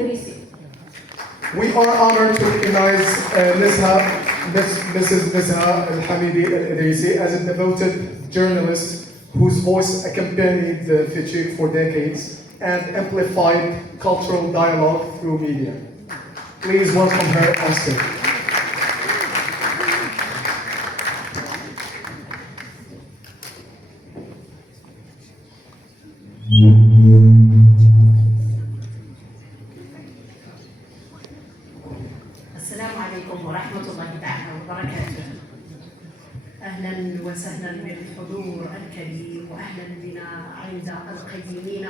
إدريسي. We are honored to recognize Mrs. Nizha Al-Hamidi Al-Idrisi as a devoted journalist whose voice accompanied the FICHIC for decades and amplified cultural dialogue through media. Please welcome her on stage. السلام عليكم ورحمة الله تعالى وبركاته. أهلا وسهلا بالحضور الكريم وأهلا بنا عند القيمين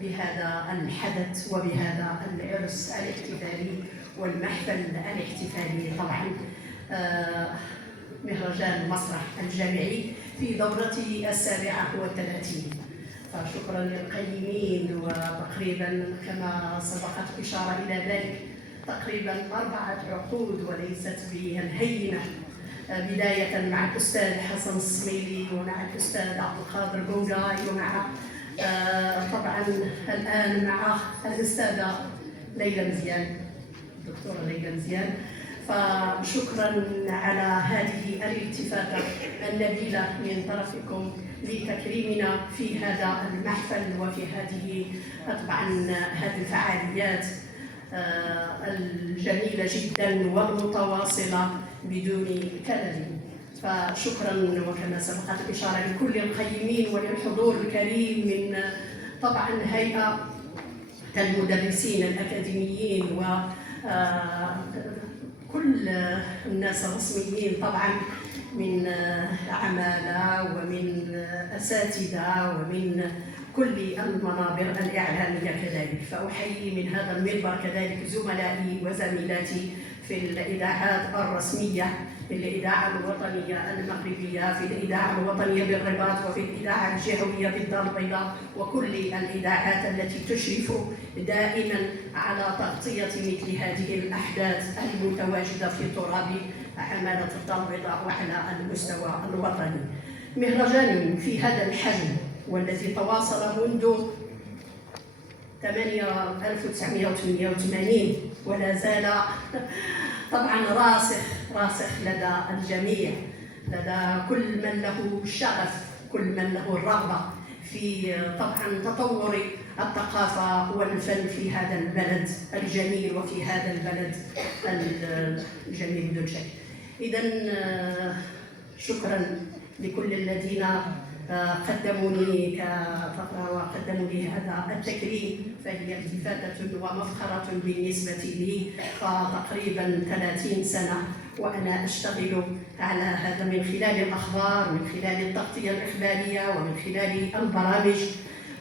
بهذا الحدث وبهذا العرس الاحتفالي والمحفل الاحتفالي طبعا مهرجان المسرح الجامعي في دورته 37. فشكرا للقيمين، وتقريبا كما سبقت إشارة إلى ذلك تقريبا 4 عقود وليست بالهينة، بداية مع الأستاذ حسن الصميلي ومع الأستاذ عبد القادر بونغاي ومع طبعا الآن مع الأستاذة ليلى مزيان، الدكتورة ليلى مزيان. فشكرا على هذه الالتفاتة النبيلة من طرفكم لتكريمنا في هذا المحفل وفي هذه طبعا هذه الفعاليات الجميلة جدا والمتواصلة بدون كلل. فشكرا وكما سبقت الإشارة لكل القيمين وللحضور الكريم من طبعا هيئة المدرسين الأكاديميين وكل الناس الرسميين طبعا من عمالة ومن أساتذة ومن كل المنابر الإعلامية كذلك. فأحيي من هذا المنبر كذلك زملائي وزميلاتي في الإذاعات الرسمية، في الإذاعة الوطنية المغربية، في الإذاعة الوطنية بالرباط، وفي الإذاعة الجهوية بالدار البيضاء، وكل الإذاعات التي تشرف دائما على تغطية مثل هذه الأحداث المتواجدة في تراب عمالة الدار البيضاء وعلى المستوى الوطني. مهرجان في هذا الحجم والذي تواصل منذ 1988 ولا زال طبعا راسخ لدى الجميع، لدى كل من له الشغف، كل من له الرغبة في طبعا تطور الثقافة والفن في هذا البلد الجميل وفي هذا البلد الجميل بدون شك. إذن شكرا لكل الذين قدموا لي هذا التكريم، فهي التفاتة ومفخرة بالنسبة لي. فتقريبا 30 سنة وأنا أشتغل على هذا من خلال الأخبار، من خلال التغطية الإخبارية، ومن خلال البرامج،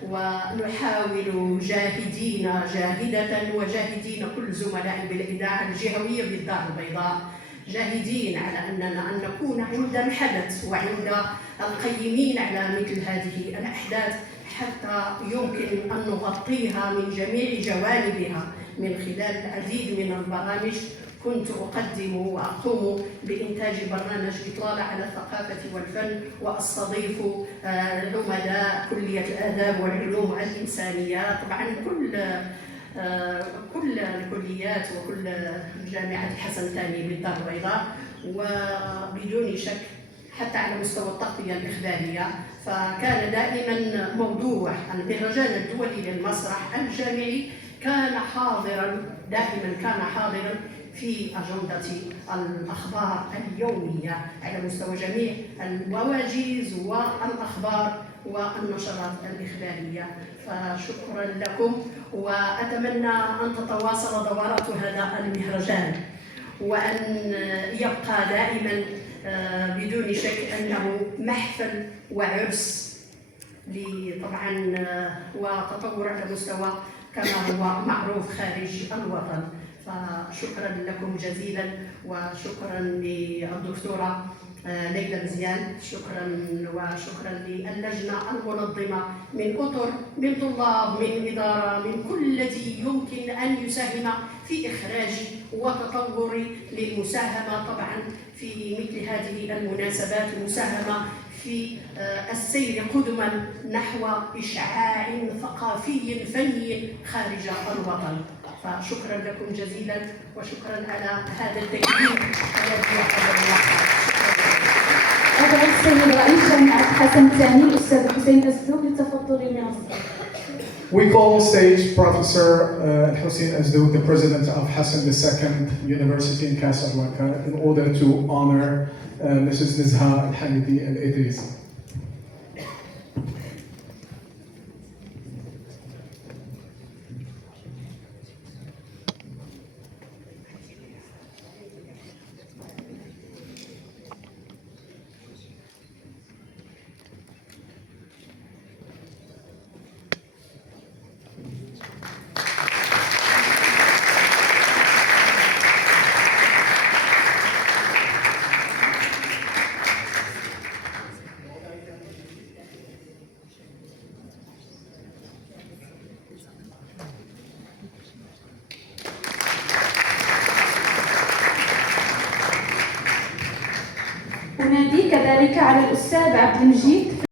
ونحاول جاهدة وجاهدين كل زملائي بالإذاعة الجهوية بالدار البيضاء، جاهدين على أن نكون عند الحدث وعند القيمين على مثل هذه الأحداث حتى يمكن أن نغطيها من جميع جوانبها من خلال العديد من البرامج. كنت أقدم وأقوم بإنتاج برنامج إطلالة على الثقافة والفن، وأستضيف عمداء كلية الآداب والعلوم الإنسانية، طبعا كل الكليات وكل جامعة الحسن الثاني بالدار البيضاء، وبدون شك حتى على مستوى التغطية الإخبارية. فكان دائما موضوع المهرجان الدولي للمسرح الجامعي كان حاضرا في أجندة الأخبار اليومية على مستوى جميع الواجز والأخبار والنشرات الإخبارية. فشكرا لكم، وأتمنى أن تتواصل دورات هذا المهرجان وأن يبقى دائما بدون شك أنه محفل وعرس طبعا وتطور على مستوى كما هو معروف خارج الوطن. فشكرا لكم جزيلا، وشكرا للدكتورة ليلى مزيان، شكرا وشكرا للجنة المنظمة من أطر، من طلاب، من إدارة، من كل الذي يمكن أن يساهم في إخراج وتطور للمساهمة طبعا في مثل هذه المناسبات، المساهمة في السير قدما نحو إشعاع ثقافي فني خارج الوطن. فشكرا لكم جزيلا وشكرا على هذا التكريم الذي يحضرنا. أدعو السيد رئيس جامعة حسن الثاني الأستاذ حسين أزدوق للتفضل بالمنصة. We call on stage Professor Hussein Azdouk, the president of Hassan II University in Casablanca, in order to honor Mrs. Nizha Al-Hamidi Al-Idrisi. أنادي كذلك على الأستاذ عبد المجيد